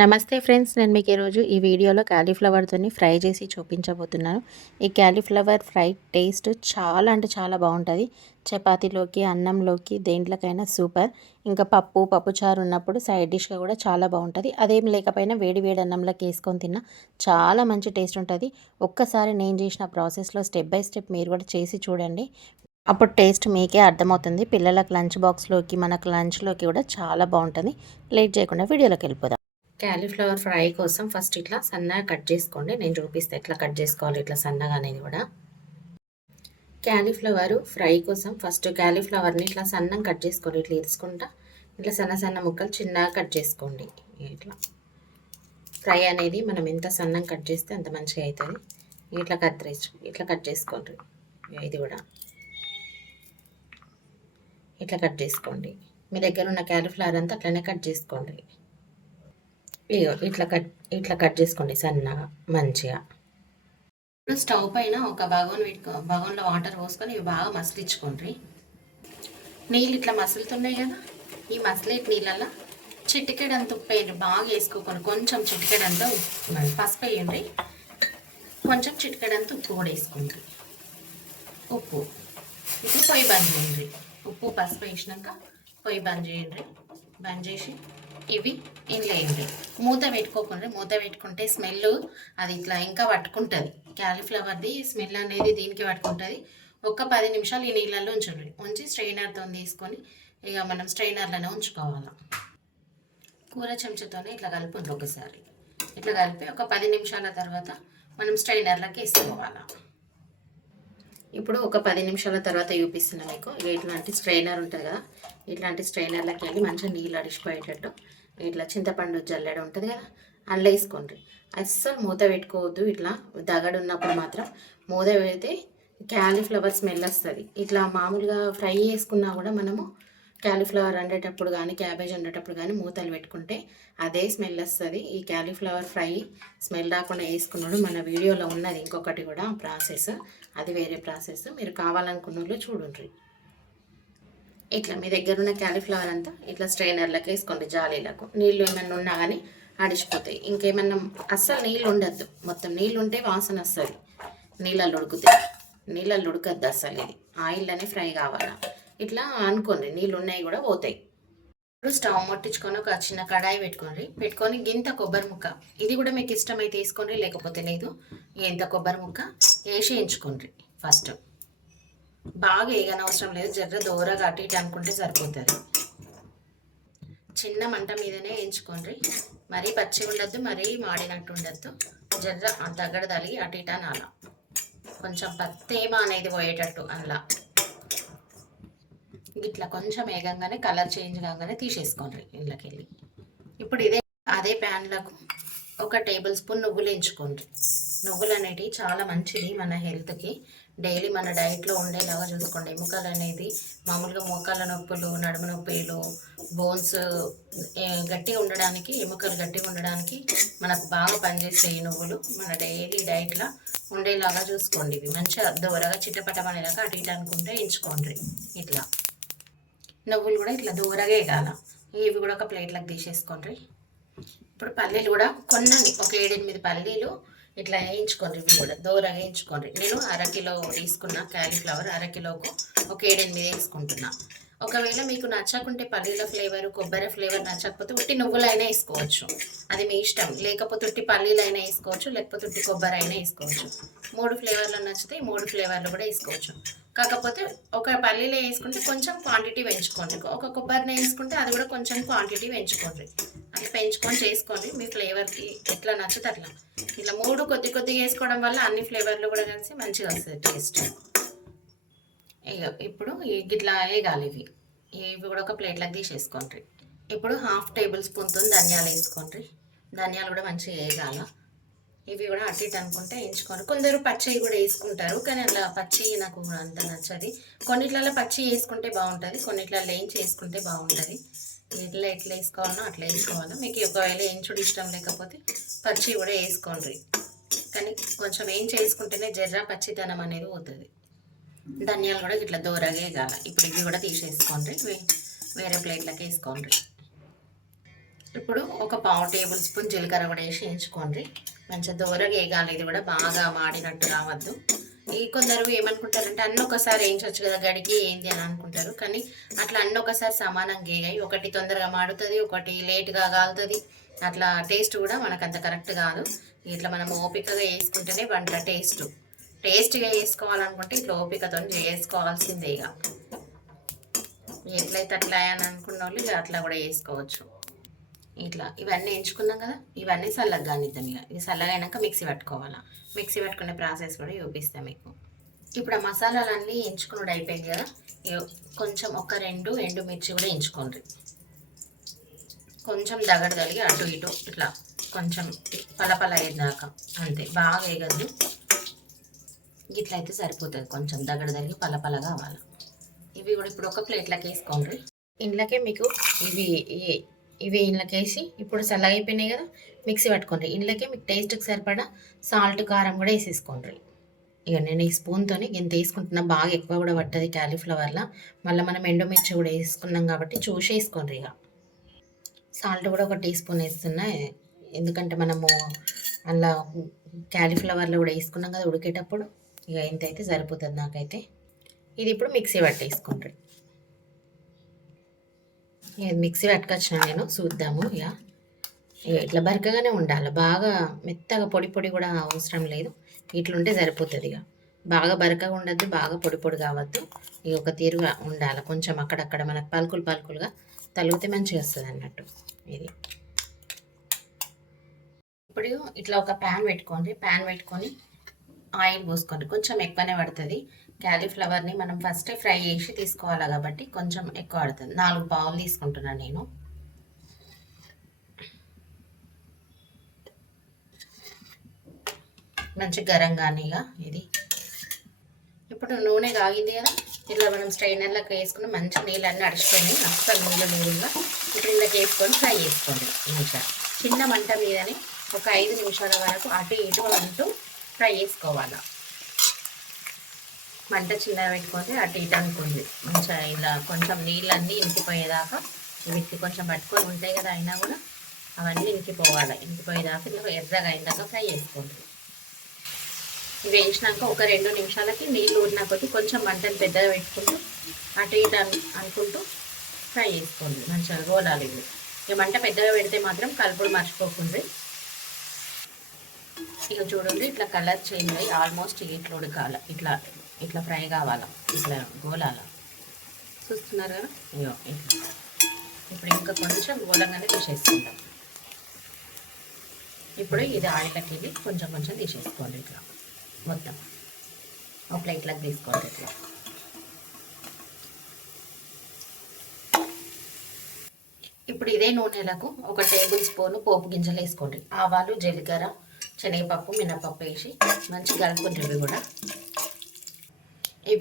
నమస్తే ఫ్రెండ్స్, నేను మీకు ఈరోజు ఈ వీడియోలో క్యాలీఫ్లవర్తోని ఫ్రై చేసి చూపించబోతున్నాను. ఈ క్యాలీఫ్లవర్ ఫ్రై టేస్ట్ చాలా అంటే చాలా బాగుంటుంది. చపాతీలోకి, అన్నంలోకి, దేంట్లోకైనా సూపర్. ఇంకా పప్పుచారు ఉన్నప్పుడు సైడ్ డిష్గా కూడా చాలా బాగుంటుంది. అదేం లేకపోయినా వేడి వేడి అన్నంలోకి వేసుకొని తిన్నా చాలా మంచి టేస్ట్ ఉంటుంది. ఒక్కసారి నేను చేసిన ప్రాసెస్లో స్టెప్ బై స్టెప్ మీరు కూడా చేసి చూడండి. అప్పుడు టేస్ట్ మీకే అర్థమవుతుంది. పిల్లలకు లంచ్ బాక్స్లోకి, మనకు లంచ్లోకి కూడా చాలా బాగుంటుంది. లేట్ చేయకుండా వీడియోలోకి వెళ్ళిపోదాం. క్యాలీఫ్లవర్ ఫ్రై కోసం ఫస్ట్ ఇట్లా సన్నగా కట్ చేసుకోండి. నేను చూపిస్తాను ఎట్లా కట్ చేసుకోవాలి ఇట్లా సన్నగా అనేది కూడా. క్యాలీఫ్లవర్ ఫ్రై కోసం ఫస్ట్ క్యాలీఫ్లవర్ని ఇట్లా సన్నగా కట్ చేసుకోండి. ఇట్లా ఇరుచుకుంటా ఇట్లా సన్న సన్న ముక్కలు చిన్నగా కట్ చేసుకోండి. ఇట్లా ఫ్రై అనేది మనం ఎంత సన్నగా కట్ చేస్తే అంత మంచిగా అవుతుంది. ఇట్లా కట్ చేసుకోండి. ఇది కూడా ఇట్లా కట్ చేసుకోండి. మీ దగ్గర ఉన్న క్యాలీఫ్లవర్ అంతా అట్లనే కట్ చేసుకోండి. ఇట్లా కట్ చేసుకోండి సన్నగా మంచిగా. ఇప్పుడు స్టవ్ పైన ఒక బగోన్లో వాటర్ పోసుకొని ఇవి బాగా మసిలించుకోండి. నీళ్ళు ఇట్లా మసులుతున్నాయి కదా, ఈ మసిలేటి నీళ్ళల్లో చిటికెడంత ఉప్పు వేయండి. బాగా వేసుకోకండి, కొంచెం చిటికెడంత పసుపు వేయండి. కొంచెం చిటికెడంత ఉప్పు కూడా వేసుకోండి. ఉప్పు ఇప్పుడు పొయ్యి బంద్ చేయండి. ఉప్పు పసుపు వేసినాక పొయ్యి బంద్ చేయండి. బంద్ చేసి ఇవి ఇండ్లేయండి. మూత పెట్టుకోకుండా, మూత పెట్టుకుంటే స్మెల్ అది ఇట్లా ఇంకా పట్టుకుంటుంది. క్యాలీఫ్లవర్ది స్మెల్ అనేది దీనికి పట్టుకుంటుంది. ఒక 10 నిమిషాలు ఈ నీళ్ళల్లో ఉంచండి. ఉంచి స్ట్రైనర్తో తీసుకొని ఇక మనం స్ట్రైనర్లోనే ఉంచుకోవాలి. కూర చెంచాతోనే ఇట్లా కలుపుంది ఒకసారి. ఇట్లా కలిపి ఒక 10 నిమిషాల తర్వాత మనం స్ట్రైనర్లోకి వేసుకోవాలి. ఇప్పుడు ఒక 10 నిమిషాల తర్వాత చూపిస్తున్నా మీకు. ఇట్లాంటి స్ట్రైనర్ ఉంటుంది కదా, ఇట్లాంటి స్ట్రైనర్లోకి వెళ్ళి మంచిగా నీళ్ళు అడిచిపోయేటట్టు ఇట్లా చింతపండు జల్లెడ ఉంటుంది కదా, అందులో వేసుకోండి. అస్సలు మూత పెట్టుకోవద్దు. ఇట్లా దగడు ఉన్నప్పుడు మాత్రం మూత పెడితే క్యాలీఫ్లవర్ స్మెల్ వస్తుంది. ఇట్లా మామూలుగా ఫ్రై చేసుకున్నా కూడా మనము క్యాలీఫ్లవర్ వండేటప్పుడు కానీ, క్యాబేజ్ వండేటప్పుడు కానీ మూతలు పెట్టుకుంటే అదే స్మెల్ వస్తుంది. ఈ క్యాలీఫ్లవర్ ఫ్రై స్మెల్ రాకుండా వేసుకున్నాడు మన వీడియోలో ఉన్నది ఇంకొకటి కూడా ప్రాసెస్, అది వేరే ప్రాసెస్. మీరు కావాలనుకున్న వాళ్ళు చూడండి. ఇట్లా మీ దగ్గర ఉన్న క్యాలీఫ్లవర్ అంతా ఇట్లా స్ట్రైనర్లకు వేసుకోండి. జాలీలకు నీళ్ళు ఏమన్నా ఉన్నా కానీ అడిచిపోతాయి. ఇంకేమన్నా అస్సలు నీళ్ళు ఉండద్దు. మొత్తం నీళ్ళు ఉంటే వాసన వస్తుంది. నీళ్ళల్లో ఉడుకుతాయి. నీళ్ళల్లో ఉడకద్దు అస్సలు. ఇది ఆయిల్లోనే ఫ్రై కావాలా. ఇట్లా అనుకోండి, నీళ్ళు ఉన్నాయి కూడా పోతాయి. ఇప్పుడు స్టవ్ ముట్టించుకొని ఒక చిన్న కడాయి పెట్టుకొని గింత కొబ్బరి ముక్క, ఇది కూడా మీకు ఇష్టమైతే వేసుకోండి, లేకపోతే లేదు. గింత కొబ్బరి ముక్క వేసి వేయించుకోండి. ఫస్ట్ బాగా వేగనవసరం లేదు, జర్ర దూరగా అటు ఇటు అనుకుంటే సరిపోతుంది. చిన్న మంట మీదనే వేయించుకోండి. మరీ పచ్చి ఉండద్దు, మరీ మాడినట్టు ఉండద్దు. జర్ర దగ్గర తలిగి అటు ఇటు అనాల. కొంచెం తేమ అనేది పోయేటట్టు అలా. ఇట్లా కొంచెం వేగంగానే కలర్ చేంజ్ కాగానే తీసేసుకోండి ఇంట్లోకి వెళ్ళి. ఇప్పుడు అదే ప్యాన్లకు ఒక టేబుల్ స్పూన్ నువ్వులు వేయించుకోండి. నువ్వులు అనేటివి చాలా మంచిది మన హెల్త్కి. డైలీ మన డైట్లో ఉండేలాగా చూసుకోండి. ఎముకలు అనేది మామూలుగా మోకాళ్ళ నొప్పులు, నడుము నొప్పులు, బోన్స్ గట్టిగా ఉండడానికి, ఎముకలు గట్టిగా ఉండడానికి మనకు బాగా పనిచేస్తాయి ఈ నువ్వులు. మన డైలీ డైట్లో ఉండేలాగా చూసుకోండి. ఇవి మంచిగా దూరగా చిట్టపట్టమనేలాగా అటు ఇటు అనుకుంటే వేయించుకోండి. ఇట్లా నువ్వులు కూడా ఇట్లా దూరగా వేయాల. ఇవి కూడా ఒక ప్లేట్లకు తీసేసుకోండి. ఇప్పుడు పల్లీలు కూడా కొన్ని ఒక 7-8 పల్లీలు ఇట్లా వేయించుకోండి. ఇవి కూడా దూరగా వేయించుకోండి. నేను 1/2 కిలో తీసుకున్నా క్యాలీఫ్లవర్, 1/2 కిలోకు ఒక 7-8 వేసుకుంటున్నా. ఒకవేళ మీకు నచ్చకుంటే పల్లీల ఫ్లేవర్, కొబ్బరి ఫ్లేవర్ నచ్చకపోతే ఉట్టి నువ్వులైనా వేసుకోవచ్చు, అది మీ ఇష్టం. లేకపోతే ఉట్టి పల్లీలైనా వేసుకోవచ్చు, లేకపోతే ఉట్టి కొబ్బరి అయినా వేసుకోవచ్చు. 3 ఫ్లేవర్లు నచ్చితే 3 ఫ్లేవర్లు కూడా వేసుకోవచ్చు. కాకపోతే ఒక పల్లీలో వేసుకుంటే కొంచెం క్వాంటిటీ పెంచుకోండి, ఒక కొబ్బరిని వేసుకుంటే అది కూడా కొంచెం క్వాంటిటీ పెంచుకోండి. అది పెంచుకొని చేసుకోండి. మీ ఫ్లేవర్కి ఎట్లా నచ్చితే అట్లా. ఇట్లా 3 కొద్దిగా వేసుకోవడం వల్ల అన్ని ఫ్లేవర్లు కూడా కలిసి మంచిగా వస్తుంది టేస్ట్. ఇప్పుడు ఇట్లా వేగాలి. ఇవి కూడా ఒక ప్లేట్లకు తీసేసుకోండి. ఇప్పుడు 1/2 టేబుల్ స్పూన్తో ధనియాలు వేసుకోండి. ధనియాలు కూడా మంచిగా వేగాల. ఇవి కూడా అటు ఇటు అనుకుంటే వేయించుకోండి. కొందరు పచ్చివి కూడా వేసుకుంటారు, కానీ అలా పచ్చి నాకు అంత నచ్చది. కొన్నిట్లలో పచ్చి వేసుకుంటే బాగుంటుంది, కొన్నిట్లలో వేయించి వేసుకుంటే బాగుంటుంది. ఎట్లా వేసుకోవాలనో అట్లా వేసుకోవాలి. మీకు ఒకవేళ వేయించుడు ఇష్టం లేకపోతే పచ్చి కూడా వేసుకోండి, కానీ కొంచెం వేయించి వేసుకుంటేనే జర్రా పచ్చితనం అనేది పోతుంది. ధనియాలు కూడా ఇట్లా దూరగా వేగాలి. ఇప్పుడు ఇవి కూడా తీసేసుకోండి, వేరే ప్లేట్లకి వేసుకోండి. ఇప్పుడు ఒక పావు టేబుల్ స్పూన్ జీలకర్ర కూడా వేసి వేయించుకోండి. మంచిగా దూరగా వేగాలి. ఇది కూడా బాగా మాడినట్టు కావద్దు. ఈ కొందరు ఏమనుకుంటారంటే అన్నీ ఒకసారి వేయించవచ్చు కదా, గడికి ఏంది అని అనుకుంటారు. కానీ అట్లా అన్నీ ఒకసారి సమానంగా వేగాయి. ఒకటి తొందరగా మాడుతుంది, ఒకటి లేట్గా కాలుతుంది. అట్లా టేస్ట్ కూడా మనకు అంత కరెక్ట్ కాదు. ఇట్లా మనం ఓపికగా వేసుకుంటేనే వంట టేస్ట్గా వేసుకోవాలనుకుంటే ఇట్లా ఓపికతో చేసుకోవాల్సిందే. ఇక ఎట్లయితే అట్లా అని అనుకున్న వాళ్ళు ఇక అట్లా కూడా వేసుకోవచ్చు. ఇట్లా ఇవన్నీ ఎంచుకున్నాం కదా, ఇవన్నీ చల్లగా కానిద్దాం. ఇక ఇది చల్లగా అయినాక మిక్సీ పట్టుకోవాలా. మిక్సీ పట్టుకునే ప్రాసెస్ కూడా చూపిస్తాం మీకు. ఇప్పుడు ఆ మసాలాలన్నీ ఎంచుకున్నాడు అయిపోయింది కదా. కొంచెం ఒక 2 ఎండుమిర్చి కూడా ఎంచుకోండి. కొంచెం దగ్గర కలిగి అటు ఇటు ఇట్లా కొంచెం పలపల అయ్యేదాకా, అంతే, బాగా వేయగలదు. ఇట్లా అయితే సరిపోతుంది. కొంచెం దగ్గర తగిలి పలపల కావాలి. ఇవి కూడా ఇప్పుడు ఒక ప్లేట్లోకి వేసుకోండి. ఇంట్లోకే మీకు ఇవి ఇంట్లోకి వేసి ఇప్పుడు చల్లగా అయిపోయినాయి కదా, మిక్సీ పట్టుకోండి. ఇంట్లోకే మీకు టేస్ట్కి సరిపడా సాల్ట్, కారం కూడా వేసేసుకోండి. ఇక నేను ఈ స్పూన్తో ఇంత వేసుకుంటున్నా. బాగా ఎక్కువ కూడా పట్టది క్యాలీఫ్లవర్లా. మళ్ళీ మనం ఎండుమిర్చి కూడా వేసుకున్నాం కాబట్టి చూసి వేసుకోండి. ఇక సాల్ట్ కూడా ఒక టీ స్పూన్ వేస్తున్నా, ఎందుకంటే మనము అలా క్యాలీఫ్లవర్లో కూడా వేసుకున్నాం కదా ఉడికేటప్పుడు. ఇక ఇంత అయితే సరిపోతుంది నాకైతే. ఇది ఇప్పుడు మిక్సీ పట్టేసుకోండి. మిక్సీ పట్టుకొచ్చిన నేను, చూద్దాము. ఇక ఇట్లా బరకగానే ఉండాలి, బాగా మెత్తగా పొడి పొడి కూడా అవసరం లేదు. ఇట్లుంటే సరిపోతుంది. ఇక బాగా బరకగా ఉండద్దు, బాగా పొడి పొడి కావద్దు. ఇక ఒక తీరుగా ఉండాలి. కొంచెం అక్కడక్కడ మనకు పలుకులుగా తలిగితే మంచిగా వస్తుంది అన్నట్టు. ఇది ఇప్పుడు ఇట్లా ఒక ప్యాన్ పెట్టుకొని ఆయిల్ పోసుకోండి. కొంచెం ఎక్కువనే పడుతుంది. క్యాలీఫ్లవర్ని మనం ఫస్ట్ ఫ్రై చేసి తీసుకోవాలి కాబట్టి కొంచెం ఎక్కువ పడుతుంది. 4 పావులు తీసుకుంటున్నాను నేను. మంచి గరంగానిగా ఇది. ఇప్పుడు నూనె కాగింది కదా, ఇట్లా మనం స్ట్రైనర్లోకి వేసుకుని మంచి నీళ్ళన్నీ అడిచిపోయినాయి, అస్సలు నీళ్ళగా. ఇప్పుడు ఇందులోకి వేసుకొని ఫ్రై చేసుకోండి. మంచిగా చిన్న మంట మీదనే ఒక 5 నిమిషాల వరకు అటు ఇటు అంటూ ఫ్రై చేసుకోవాలి. మంట చిన్నగా పెట్టుకుంటే అటు ఇటు అనుకోండి. మంచిగా ఇలా కొంచెం నీళ్ళన్నీ ఇంకిపోయేదాకా వీటికి కొంచెం పట్టుకొని ఉంటాయి కదా, అయినా కూడా అవన్నీ ఇంకిపోవాలి. ఇంకిపోయేదాకా ఇలా ఎర్రగా అయిందాక ఫ్రై చేసుకోండి. ఇవి వేసినాక ఒక 2 నిమిషాలకి నీళ్ళు ఊరినా కొద్ది కొంచెం మంటను పెద్దగా పెట్టుకుంటూ అటు ఇటు అనుకుంటూ ఫ్రై చేసుకోండి. మంచిగా గోలాలి. ఇవి ఇక మంట పెద్దగా పెడితే మాత్రం కలుపుడు మర్చిపోకుండా. ఇక చూడండి, ఇట్లా కలర్ చేంజ్ అయ్యి ఆల్మోస్ట్ ఇట్లా ఉడకాలి. ఇట్లా ఫ్రై కావాలా, ఇట్లా గోలాల. చూస్తున్నారు కదా, ఇగో ఇట్లా. ఇప్పుడు ఇంకా కొంచెం గోలంగానే తీసేసుకుంటాం. ఇప్పుడు ఇది ఆయిల్కి వెళ్ళి కొంచెం తీసేసుకోండి. ఇట్లా మొత్తం ఒక ప్లేట్లోకి తీసుకోండి. ఇట్లా ఇప్పుడు ఇదే నూనెలకు ఒక టేబుల్ స్పూన్ పోపు గింజలు వేసుకోండి. ఆవాలు, జీలకర్ర, శనగపప్పు, మినపప్పు వేసి మంచిగా కలుపుకుంటారు. ఇవి కూడా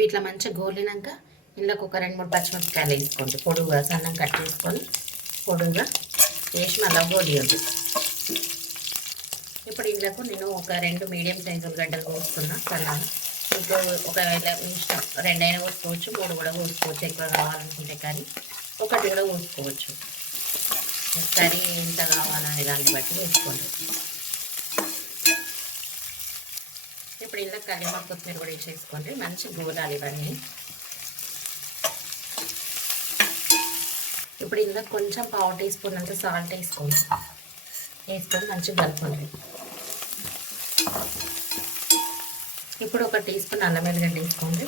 ఇట్లా మంచిగా గోలినాక ఇందులోకి ఒక 2-3 పచ్చిమిరపకాయలు వేసుకోండి. పొడుగుగా సన్నం కట్ చేసుకొని పొడుగుగా వేసి మళ్ళీ గోలియండి. ఇప్పుడు ఇందులోకి నేను ఒక 2 మీడియం సైజు ఉల్లిగడ్డలు కోసుకున్నా సన్నగా. మీకు ఒకవేళ ఇష్టం 2 అయినా కోసుకోవచ్చు, 3 కూడా కోసుకోవచ్చు. ఎక్కువ కావాలనుకుంటే కానీ 1 కూడా కోసుకోవచ్చు. కర్రీ ఎంత కావాలనే దాన్ని బట్టి వేసుకోండి. ఇప్పుడు ఇలా కరివేపాకు, కొత్తిమీర కూడా వేసేసుకోండి. మంచి గోలాలి ఇవన్నీ. ఇప్పుడు ఇందులో కొంచెం పావు టీ స్పూన్ అంత సాల్ట్ వేసుకొని మంచిగా కలుపుకోండి. ఇప్పుడు ఒక టీ స్పూన్ అల్లం వెల్లిగడ్డ వేసుకోండి.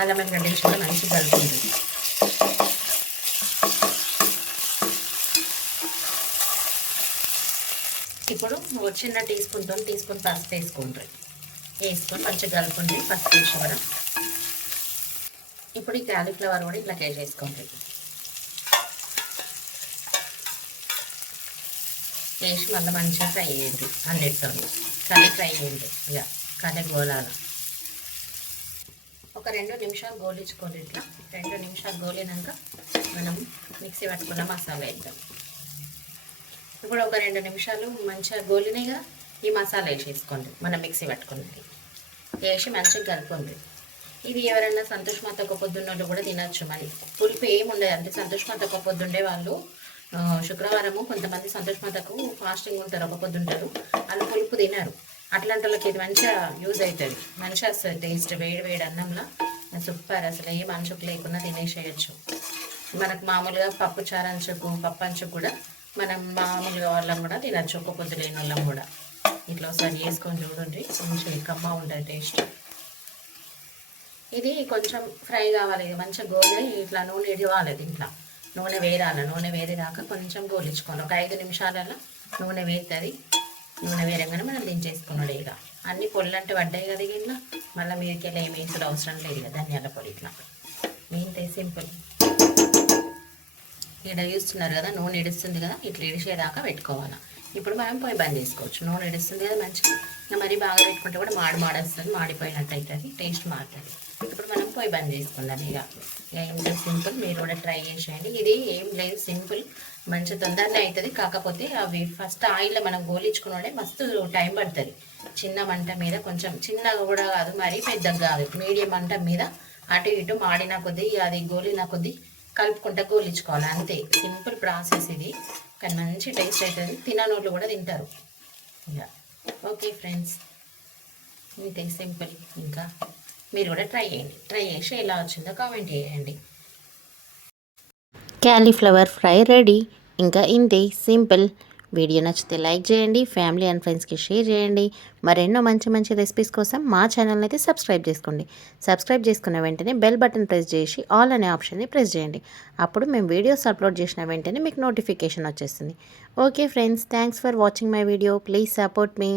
అల్లం వెల్లిగడ్డ వేసి కూడా మంచిగా కలుపుకోండి. ఇప్పుడు చిన్న టీ స్పూన్ పసుపు వేసుకొని మంచిగా కలుపుకోండి. పసుపు వేసి కూడా ఇప్పుడు ఈ క్యాలీఫ్లవర్ కూడా ఇట్లా వేసేసుకోండి. వేసి మళ్ళీ మంచిగా ఫ్రై చేయండి. అన్నిటితో కర్రీ ఫ్రై చేయండి. ఇక కర్రీ గోలాల ఒక 2 నిమిషాలు గోలించుకోండి. ఇట్లా 2 నిమిషాలు గోలినాక మనం మిక్సీ పట్టుకున్న మసాలా వేద్దాం. ఇప్పుడు ఒక 2 నిమిషాలు మంచిగా గోలినాయి కదా, ఈ మసాలా వేసేసుకోండి. మనం మిక్సీ పట్టుకున్నది వేసి మంచిగా కలుపుకోండి. ఇది ఎవరైనా సంతోష్ మాత ఒక పొద్దున్నోళ్ళు కూడా తినచ్చు. మరి పులుపు ఏముండదు. అంటే సంతోష్ మాత ఒక పొద్దుండే వాళ్ళు శుక్రవారము కొంతమంది సంతోషమాతకు ఫాస్టింగ్ ఉంటారు, ఒక పొద్దుంటారు, వాళ్ళు పులుపు తినరు. అట్లాంటి వాళ్ళకి ఇది మంచిగా యూజ్ అవుతుంది, మంచిగా వస్తుంది టేస్ట్. వేడి వేడి అన్నంలో సూపర్, అసలు ఏ అంచుకు లేకుండా తినేసేయచ్చు. మనకు మామూలుగా పప్పు చారు అంచుకు, పప్పు అంచుకు కూడా మనం మామూలుగా వాళ్ళం కూడా తినచ్చు, ఒక్క పొద్దు లేని వాళ్ళం కూడా. ఇట్లా ఒకసారి వేసుకొని చూడండి, మంచిగా కమ్మ ఉంటుంది టేస్ట్. ఇది కొంచెం ఫ్రై కావాలి, మంచిగా గోలి ఇట్లా నూనె ఇవ్వాలి. దీంట్లో నూనె వేరాలి, నూనె వేరేదాకా కొంచెం గోలించుకోవాలి. ఒక 5 నిమిషాలలో నూనె వేరుతుంది. నూనె వేరంగానే మనం దించేసుకున్నాడు. ఇక అన్ని పొల్లంటే పడ్డాయి కదా ఇట్లా, మళ్ళీ మీదకి వెళ్ళి ఏమి వేసుడు అవసరం లేదు ఇక. ధనియాల పొడి ఇట్లా ఇంతే, సింపుల్. ఇక్కడ చూస్తున్నారు కదా, నూనె ఇడుస్తుంది కదా, ఇట్లా ఇడిచేదాకా పెట్టుకోవాలి. ఇప్పుడు మనం పొయ్యి బంద్ చేసుకోవచ్చు. నూనె ఇడుస్తుంది కదా మంచిగా, ఇంకా మరీ బాగా పెట్టుకుంటే కూడా మాడేస్తుంది, మాడిపోయినట్టు అవుతుంది, టేస్ట్ మారుతుంది. ఇప్పుడు మనం పొయ్యి బంద్ చేసుకుందాం. ఇక ఇంత సింపుల్, మీరు కూడా ట్రై చేసేయండి. ఇది ఏం లేదు, సింపుల్, మంచి తొందరనే అవుతుంది. కాకపోతే అవి ఫస్ట్ ఆయిల్లో మనం గోలించుకున్నాడే మస్తు టైం పడుతుంది. చిన్న మంట మీద, కొంచెం చిన్నగా కూడా కాదు, మరీ పెద్దగా కాదు, మీడియం మంట మీద అటు ఇటు మాడిన కొద్దీ, అది గోలిన కొద్దీ కలుపుకుంటా గోలించుకోవాలి. అంతే, సింపుల్ ప్రాసెస్ ఇది, కానీ మంచి టేస్ట్ అవుతుంది. తిననోళ్ళు కూడా తింటారు. ఇంకా ఓకే ఫ్రెండ్స్, ఇంతే సింపుల్. ఇంకా మీరు కూడా ట్రై చేయండి, ట్రై చేసి ఎలా వచ్చిందో కామెంట్ చేయండి. Cauliflower fry ready. ఇంకా ఇంతే సింపుల్. వీడియో నచ్చితే లైక్ చేయండి, ఫ్యామిలీ అండ్ ఫ్రెండ్స్కి షేర్ చేయండి. మరెన్నో మంచి మంచి రెసిపీస్ కోసం మా ఛానల్ని అయితే సబ్స్క్రైబ్ చేసుకోండి. సబ్స్క్రైబ్ చేసుకున్న వెంటనే బెల్ బటన్ ప్రెస్ చేసి ఆల్ అనే ఆప్షన్ని ప్రెస్ చేయండి. అప్పుడు మేము వీడియోస్ అప్లోడ్ చేసిన వెంటనే మీకు నోటిఫికేషన్ వచ్చేస్తుంది. Okay friends, thanks for watching my video. Please support me.